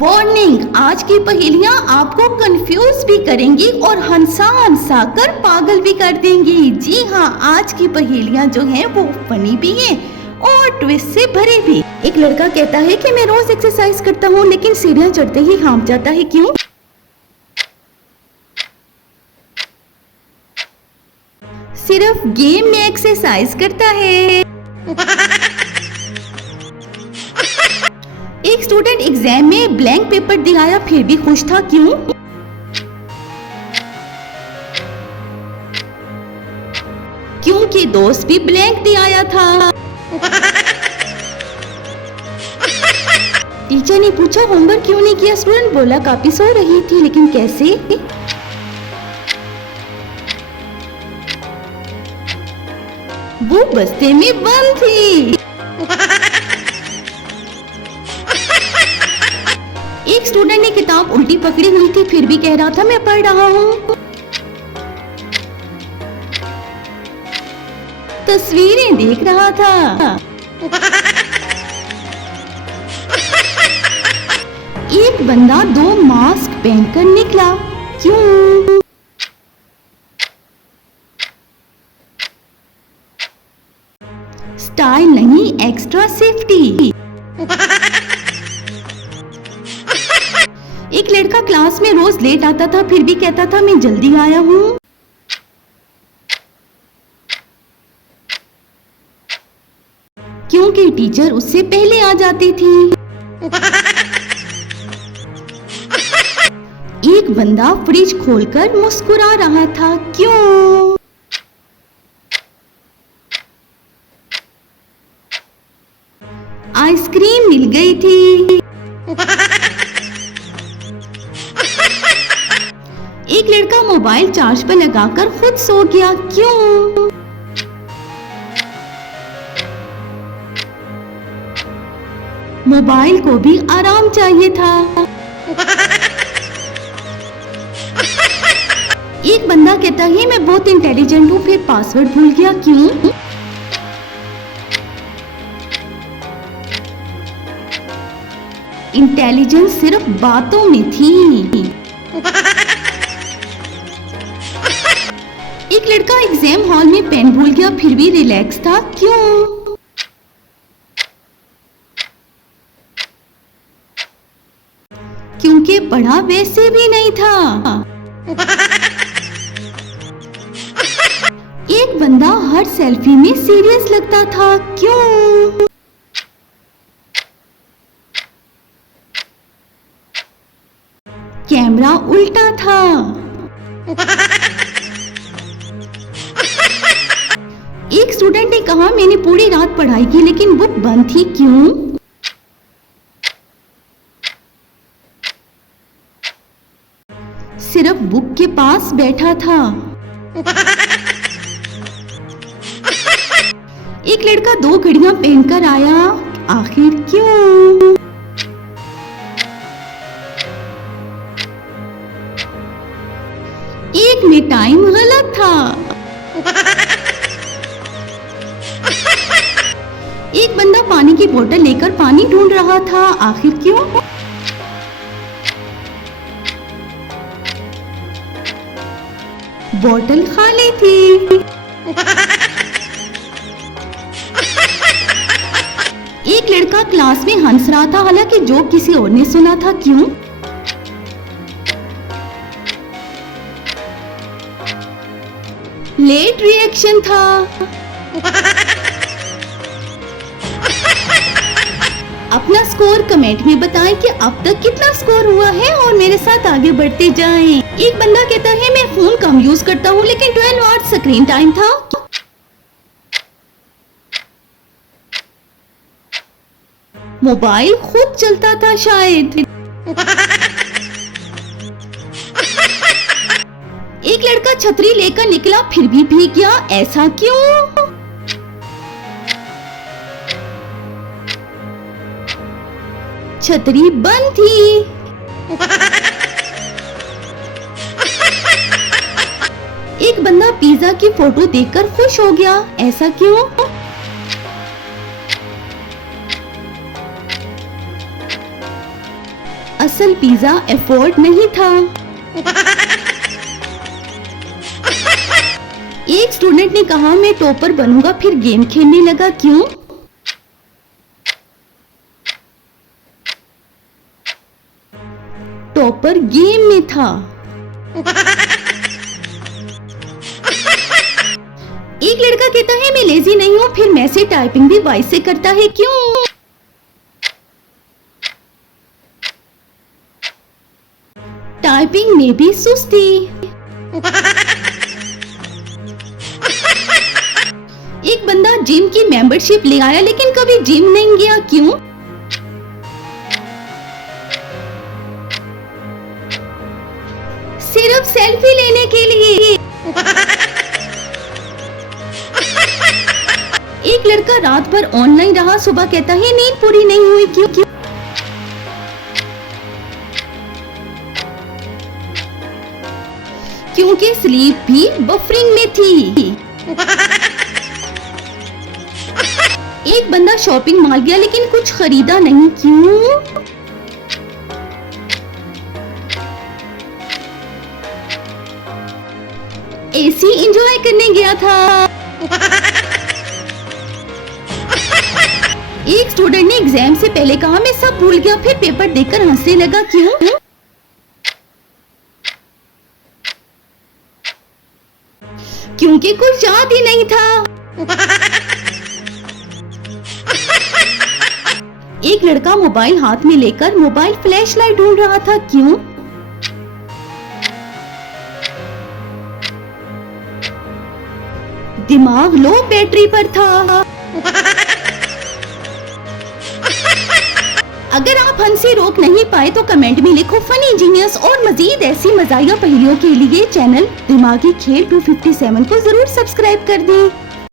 Warning, आज की पहेलियां आपको कंफ्यूज भी करेंगी और हंसा हंसा कर पागल भी कर देंगी। जी हाँ, आज की पहेलियां जो हैं वो फनी भी हैं और ट्विस्ट से भरी भी। एक लड़का कहता है कि मैं रोज एक्सरसाइज करता हूँ लेकिन सीढ़ियां चढ़ते ही हांफ जाता है, क्यों? सिर्फ गेम में एक्सरसाइज करता है। एक स्टूडेंट एग्जाम में ब्लैंक पेपर दिखाया फिर भी खुश था, क्यों? क्योंकि दोस्त भी ब्लैंक दिखाया था। टीचर ने पूछा होमवर्क क्यों नहीं किया? स्टूडेंट बोला काफी सो रही थी, लेकिन कैसे? वो बस्ते में बंद थी। एक स्टूडेंट ने किताब उल्टी पकड़ी हुई थी फिर भी कह रहा था मैं पढ़ रहा हूँ। तस्वीरें देख रहा था। एक बंदा 2 मास्क पहनकर निकला, क्यों? स्टाइल नहीं, एक्स्ट्रा सेफ्टी। एक लड़का क्लास में रोज लेट आता था फिर भी कहता था मैं जल्दी आया हूँ। क्योंकि टीचर उससे पहले आ जाती थी। एक बंदा फ्रिज खोलकर मुस्कुरा रहा था, क्यों? आइसक्रीम मिल गई थी। एक लड़का मोबाइल चार्ज पर लगाकर खुद सो गया, क्यों? मोबाइल को भी आराम चाहिए था। एक बंदा कहता है मैं बहुत इंटेलिजेंट हूँ फिर पासवर्ड भूल गया, क्यों? इंटेलिजेंस सिर्फ बातों में थी। एक लड़का एग्जाम हॉल में पेन भूल गया फिर भी रिलैक्स था, क्यों? क्योंकि पढ़ा वैसे भी नहीं था। एक बंदा हर सेल्फी में सीरियस लगता था, क्यों? कैमरा उल्टा था। एक स्टूडेंट ने कहा मैंने पूरी रात पढ़ाई की लेकिन बुक बंद थी, क्यों? सिर्फ बुक के पास बैठा था। एक लड़का 2 घड़ियां पहनकर आया, आखिर क्यों? एक में टाइम गलत था। एक बंदा पानी की बोतल लेकर पानी ढूंढ रहा था, आखिर क्यों? बोतल खाली थी। एक लड़का क्लास में हंस रहा था हालांकि जोक किसी और ने सुना था, क्यों? लेट रिएक्शन था। अपना स्कोर कमेंट में बताएं कि अब तक कितना स्कोर हुआ है और मेरे साथ आगे बढ़ते जाएं। एक बंदा कहता है मैं फोन कम यूज करता हूँ लेकिन 12 आवर्स स्क्रीन टाइम था। मोबाइल खुद चलता था शायद। एक लड़का छतरी लेकर निकला फिर भी भीग गया, ऐसा क्यों? छतरी बंद थी। एक बंदा पिज्जा की फोटो देखकर खुश हो गया, ऐसा क्यों? असल पिज्जा अफोर्ड नहीं था। एक स्टूडेंट ने कहा मैं टॉपर बनूंगा, फिर गेम खेलने लगा, क्यों? टॉपर गेम में था। एक लड़का कहता है मैं लेजी नहीं हूँ, फिर मैसेज टाइपिंग भी वॉइस से करता है, क्यों? टाइपिंग में भी सुस्ती। एक बंदा जिम की मेंबरशिप ले आया लेकिन कभी जिम नहीं गया, क्यों? सिर्फ सेल्फी लेने के लिए। एक लड़का रात भर ऑनलाइन रहा, सुबह कहता है नींद पूरी नहीं हुई, क्यों? क्योंकि स्लीप भी बफरिंग में थी। एक बंदा शॉपिंग मॉल गया लेकिन कुछ खरीदा नहीं, क्यों? एसी एंजॉय करने गया था। एक स्टूडेंट ने एग्जाम से पहले कहा मैं सब भूल गया, फिर पेपर देखकर हंसने लगा, क्यों? क्योंकि कुछ याद ही नहीं था। एक लड़का मोबाइल हाथ में लेकर मोबाइल फ्लैशलाइट ढूंढ रहा था, क्यों? दिमाग लो बैटरी पर था। अगर आप हंसी रोक नहीं पाए तो कमेंट में लिखो फनी जीनियस, और मजीद ऐसी मजाहिया पहेलियों के लिए चैनल दिमागी खेल 257 को जरूर सब्सक्राइब कर दें।